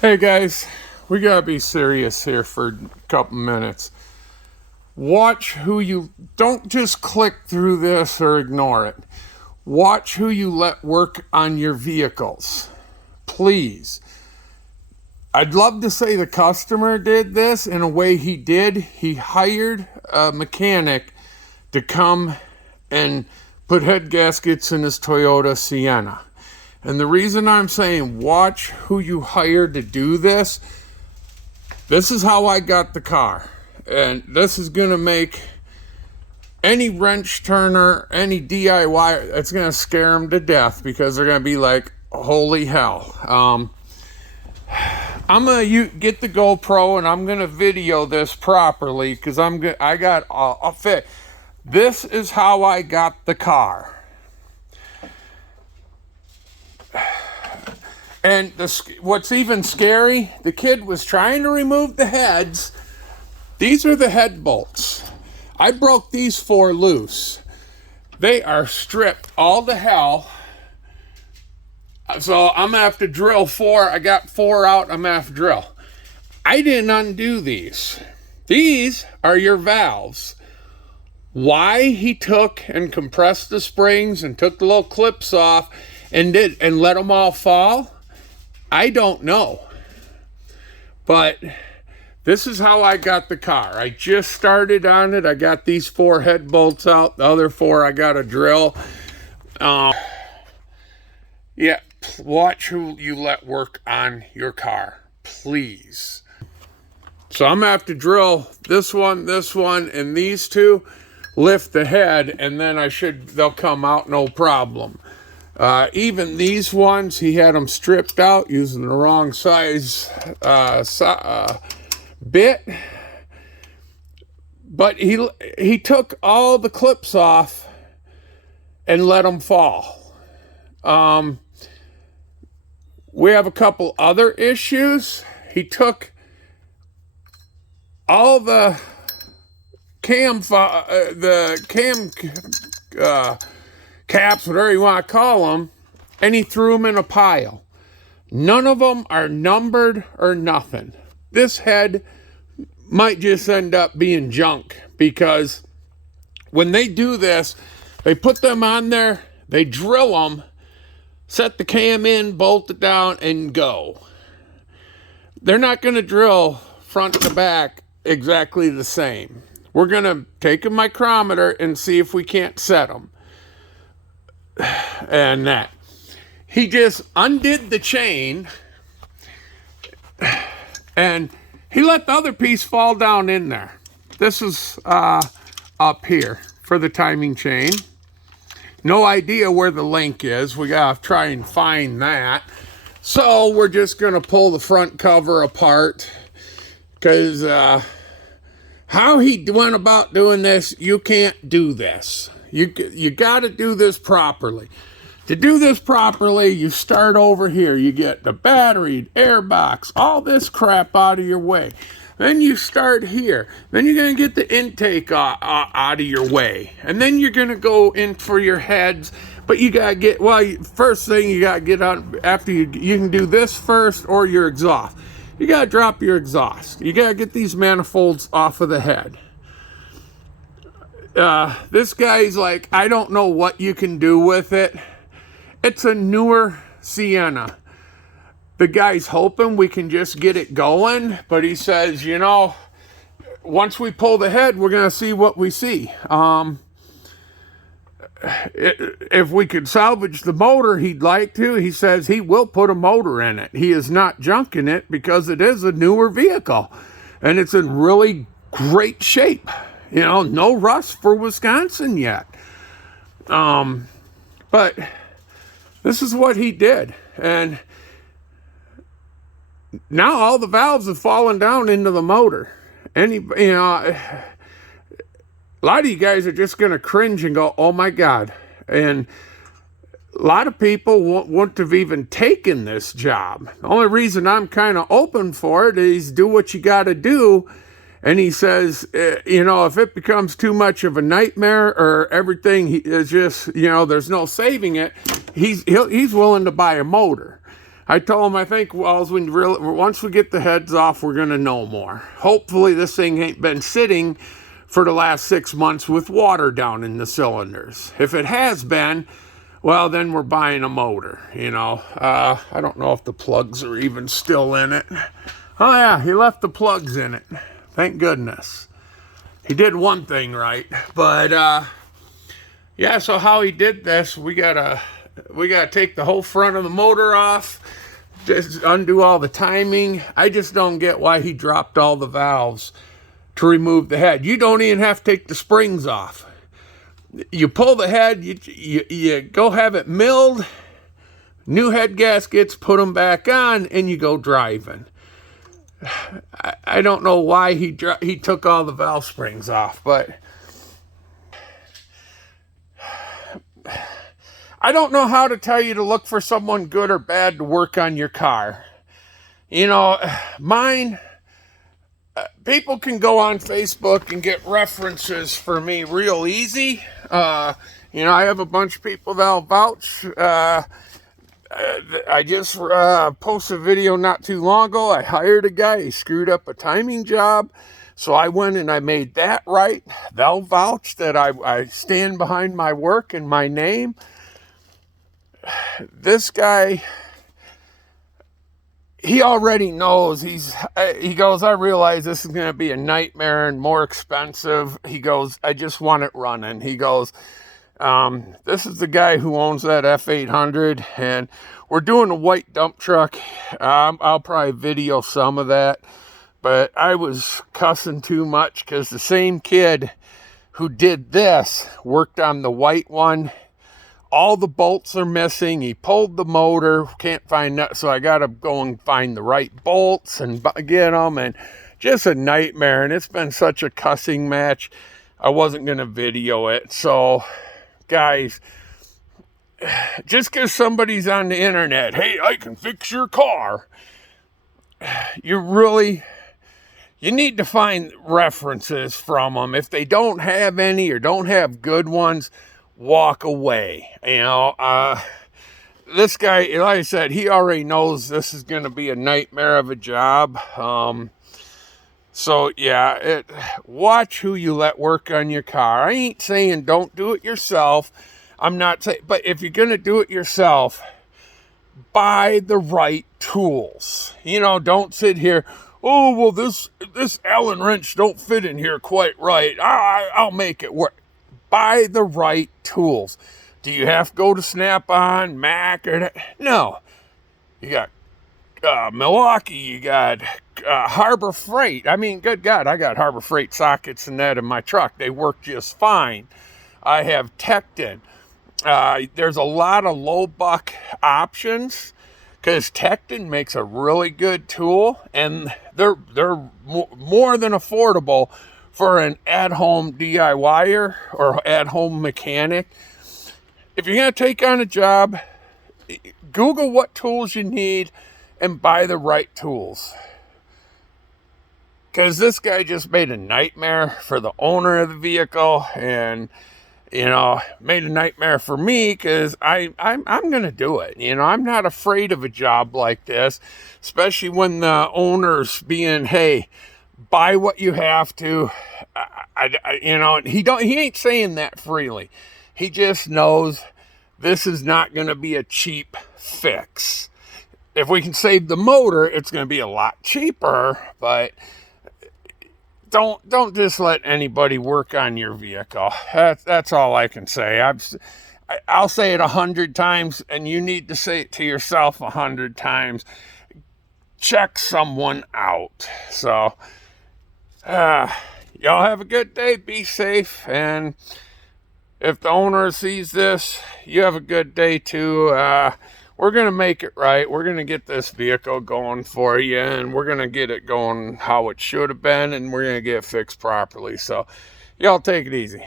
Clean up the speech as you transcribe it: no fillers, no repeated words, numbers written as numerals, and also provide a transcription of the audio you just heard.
Hey guys, we gotta be serious here for a couple minutes. Watch who you don't just click through this or ignore it. Watch who you let work on your vehicles. Please. I'd love to say the customer did this in a way he did. He hired a mechanic to come and put head gaskets in his Toyota Sienna. And the reason I'm saying watch who you hired to do this is how I got the car. And this is going to make any wrench turner, any DIY, it's going to scare them to death because they're going to be like, holy hell. I'm going to get the GoPro and I'm going to video this properly because I got a fit. This is how I got the car. And what's even scary, the kid was trying to remove the heads. These are the head bolts. I broke these 4 loose. They are stripped all to hell. So I'm gonna have to drill 4. I got 4 out, I'm gonna have to drill. I didn't undo these. These are your valves. Why he took and compressed the springs and took the little clips off and let them all fall, I don't know. But this is how I got the car. I just started on it. I got these 4 head bolts out. The other 4 I got to drill. Yeah, watch who you let work on your car, please. So I'm gonna have to drill this one, and these 2, lift the head, and then they'll come out no problem. Even these ones, he had them stripped out using the wrong size bit. But he took all the clips off and let them fall. We have a couple other issues. He took all the cam caps, whatever you want to call them, and he threw them in a pile. None of them are numbered or nothing. This head might just end up being junk because when they do this, they put them on there, they drill them, set the cam in, bolt it down, and go. They're not going to drill front to back exactly the same. We're going to take a micrometer and see if we can't set them. And that. He just undid the chain and he let the other piece fall down in there. This is up here for the timing chain. No idea where the link is. We gotta try and find that. So we're just gonna pull the front cover apart because how he went about doing this, you can't do this. You got to do this properly. To do this properly, you start over here. You get the battery, air box, all this crap out of your way. Then you start here. Then you're going to get the intake out of your way. And then you're going to go in for your heads. But you got to get, first thing you got to get on, after you can do this first or your exhaust. You got to drop your exhaust. You got to get these manifolds off of the head. This guy's like, I don't know what you can do with it. It's a newer Sienna. The guy's hoping we can just get it going, but he says, once we pull the head, we're going to see what we see. If we could salvage the motor, he'd like to. He says he will put a motor in it. He is not junking it because it is a newer vehicle, and it's in really great shape. No rust for Wisconsin yet. But this is what he did. And now all the valves have fallen down into the motor. A lot of you guys are just going to cringe and go, oh my God. And a lot of people wouldn't have even taken this job. The only reason I'm kind of open for it is do what you got to do. And he says, if it becomes too much of a nightmare or everything is just, there's no saving it, he's willing to buy a motor. I told him I think once we get the heads off, we're going to know more. Hopefully this thing ain't been sitting for the last 6 months with water down in the cylinders. If it has been, well, then we're buying a motor, you know. I don't know if the plugs are even still in it. Oh yeah, he left the plugs in it. Thank goodness. He did one thing right. But yeah, so how he did this, we gotta take the whole front of the motor off, just undo all the timing. I just don't get why he dropped all the valves to remove the head. You don't even have to take the springs off. You pull the head, you go have it milled, new head gaskets, put them back on, and you go driving. I don't know why he took all the valve springs off, but I don't know how to tell you to look for someone good or bad to work on your car. You know, mine, people can go on Facebook and get references for me real easy. You know, I have a bunch of people that'll vouch. I just posted a video not too long ago. I hired a guy. He screwed up a timing job. So I went and I made that right. They'll vouch that I stand behind my work and my name. This guy, he already knows. He goes, I realize this is going to be a nightmare and more expensive. He goes, I just want it running. He goes, this is the guy who owns that F800, and we're doing a white dump truck. I'll probably video some of that, but I was cussing too much because the same kid who did this worked on the white one. All the bolts are missing. He pulled the motor, can't find that, so I got to go and find the right bolts and get them, and just a nightmare. And it's been such a cussing match, I wasn't going to video it. So guys, just because somebody's on the internet, hey, I can fix your car, you need to find references from them. If they don't have any or don't have good ones, walk away. You know, this guy, like I said, he already knows this is going to be a nightmare of a job. So yeah, watch who you let work on your car. I ain't saying don't do it yourself. I'm not saying, but if you're going to do it yourself, buy the right tools. You know, don't sit here, oh, well, this Allen wrench don't fit in here quite right. I'll make it work. Buy the right tools. Do you have to go to Snap-on, Mac, or no? You got Milwaukee, you got Harbor Freight. I mean, good God, I got Harbor Freight sockets and that in my truck. They work just fine. I have Tekton. There's a lot of low buck options because Tekton makes a really good tool, and they're more than affordable for an at-home DIYer or at-home mechanic. If you're going to take on a job, Google what tools you need and buy the right tools. Because this guy just made a nightmare for the owner of the vehicle, and you know, made a nightmare for me because I'm going to do it. You know, I'm not afraid of a job like this, especially when the owner's being, hey, buy what you have to. You know, he ain't saying that freely. He just knows this is not going to be a cheap fix. If we can save the motor, it's going to be a lot cheaper, but don't just let anybody work on your vehicle. That's all I can say. I'll say it 100 times, and you need to say it to yourself 100 times. Check someone out. So, y'all have a good day. Be safe. And if the owner sees this, you have a good day too. We're going to make it right. We're going to get this vehicle going for you, and we're going to get it going how it should have been, and we're going to get it fixed properly. So y'all take it easy.